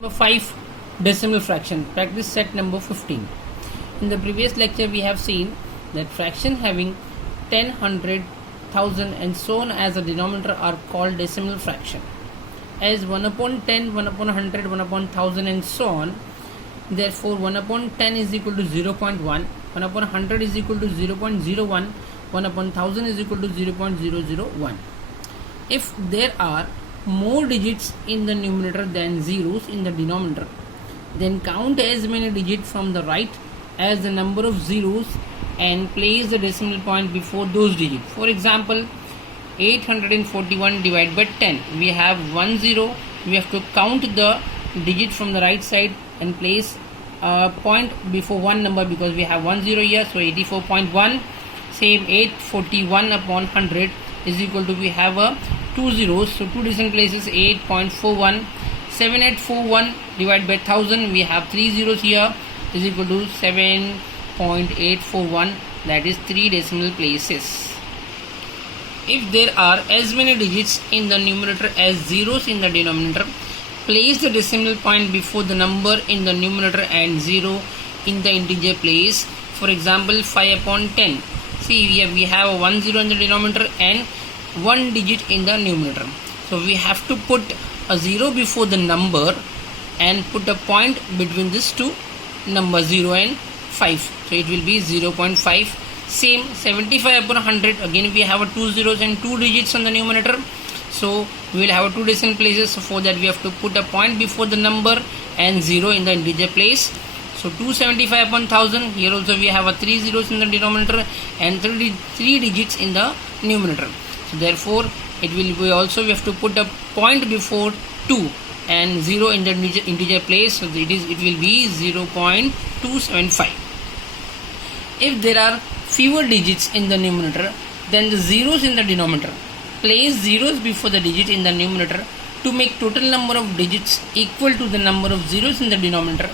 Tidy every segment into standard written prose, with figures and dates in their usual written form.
Number 5, decimal fraction, practice set number 15. In the previous lecture we have seen that fraction having 10, 100, 1000 and so on as a denominator are called decimal fraction. As 1 upon 10, 1 upon 100, 1 upon 1000 and so on, therefore 1 upon 10 is equal to 0.1, 1 upon 100 is equal to 0.01, 1 upon 1000 is equal to 0.001. If there are more digits in the numerator than zeros in the denominator, then count as many digits from the right as the number of zeros and place the decimal point before those digits. For example, 841 divided by 10, we have 1 0. We have to count the digit from the right side and place a point before one number because we have 1 0 here, so 84.1. Same 841 upon 100 is equal to, we have a 2 zeros, so two decimal places, 8.41. 7841 divided by 1000, we have 3 zeros here, is equal to 7.841, that is 3 decimal places. If there are as many digits in the numerator as zeros in the denominator, place the decimal point before the number in the numerator and 0 in the integer place. For example, 5 upon 10. See here we have a 1 0 in the denominator and 1 digit in the numerator. So we have to put a 0 before the number and put a point between these two numbers 0 and 5. So it will be 0.5. Same 75 upon 100. Again we have a 2 zeros and 2 digits on the numerator. So we will have a 2 decimal places. So for that we have to put a point before the number and 0 in the integer place. So 275 upon 1000. Here also we have a 3 zeros in the denominator and 3 digits in the numerator. So therefore it will be also, we have to put a point before 2 and 0 in the integer place. So it will be 0.275. If there are fewer digits in the numerator than the zeros in the denominator, place zeros before the digit in the numerator to make total number of digits equal to the number of zeros in the denominator.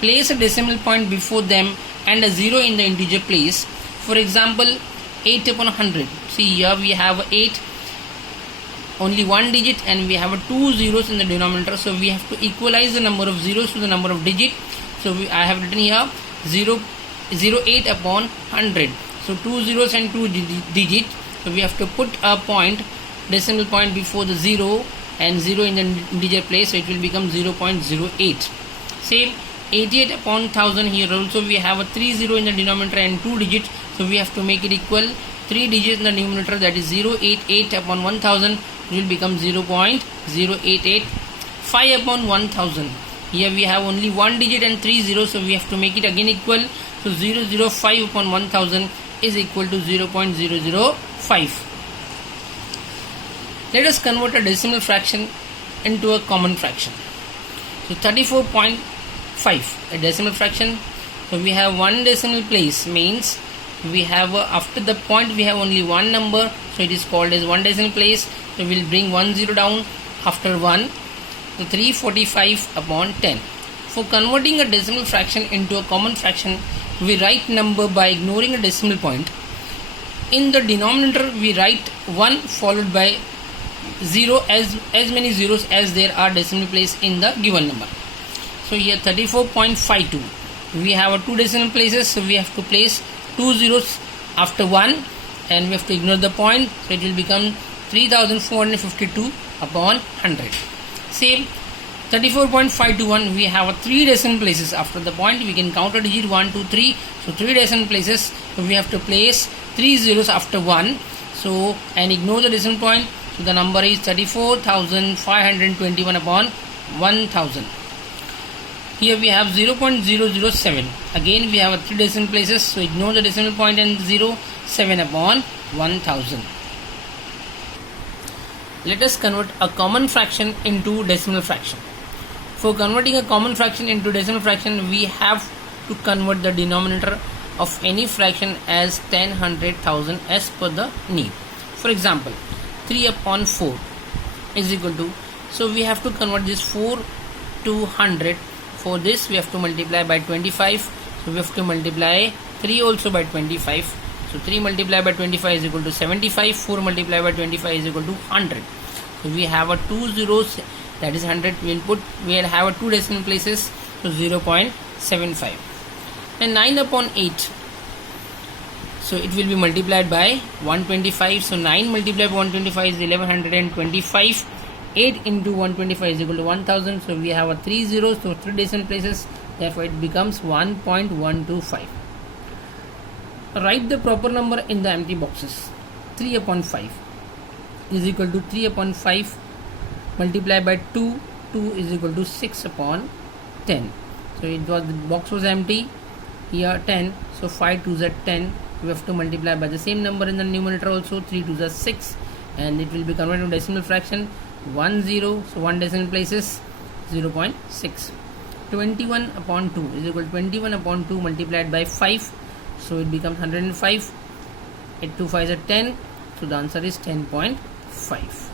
Place a decimal point before them and a 0 in the integer place. For example, 8 upon 100. See here we have 8, only one digit, and we have a 2 zeros in the denominator. So we have to equalize the number of zeros to the number of digit. So I have written here 08 upon 100. So 2 zeros and 2 digit. So we have to put a point, decimal point before the 0 and 0 in the integer place. So it will become 0.08. Same 88 upon 1000. Here also we have a 3 0 in the denominator and 2 digits. So we have to make it equal 3 digits in the numerator, that is 088 upon 1000. It will become 0.088. 5 upon 1000. Here we have only one digit and 3 zeros, so we have to make it again equal. So 005 upon 1000 is equal to 0.005. Let us convert a decimal fraction into a common fraction. So 34.5, a decimal fraction. So we have one decimal place, means we have after the point we have only one number, so it is called as one decimal place. So we will bring 1 0 down after 1. So 345 upon 10. For converting a decimal fraction into a common fraction, we write number by ignoring a decimal point. In the denominator we write 1 followed by 0 as many zeros as there are decimal place in the given number. So here 34.52, we have a 2 decimal places, so we have to place 2 zeros after 1 and we have to ignore the point, so it will become 3452 upon 100. Same 34.521, we have a 3 decimal places after the point. We can count a digit 1 2 3, so 3 decimal places, so we have to place 3 zeros after 1, so and ignore the decimal point. So the number is 34,521 upon 1000. Here we have 0.007. Again we have a 3 decimal places, so ignore the decimal point and 0, 7 upon 1000. Let us convert a common fraction into decimal fraction. For converting a common fraction into decimal fraction, we have to convert the denominator of any fraction as 10, 100, 1000 as per the need. For example, 3 upon 4 is equal to, so we have to convert this 4 to 100. For this we have to multiply by 25. So we have to multiply 3 also by 25. So 3 multiplied by 25 is equal to 75. 4 multiplied by 25 is equal to 100. So we have a 2 zeros that is 100. We'll put, we'll have a 2 decimal places, so 0.75. and 9 upon 8, so it will be multiplied by 125. So 9 multiplied by 125 is 1125. 8 into 125 is equal to 1000. So we have a 3 zeros, so 3 decimal places, therefore it becomes 1.125. Write the proper number in the empty boxes. 3 upon 5 is equal to 3 upon 5 multiplied by 2. 2 is equal to 6 upon 10. So it was, the box was empty, here 10, so 5 2s are 10. We have to multiply by the same number in the numerator also. 3 2s are 6, and it will be converted to decimal fraction 1 0, so 1 decimal places, 0.6. 21 upon 2 is equal to 21 upon 2 multiplied by 5, so it becomes 105. 8 2 5 is 10, so the answer is 10.5.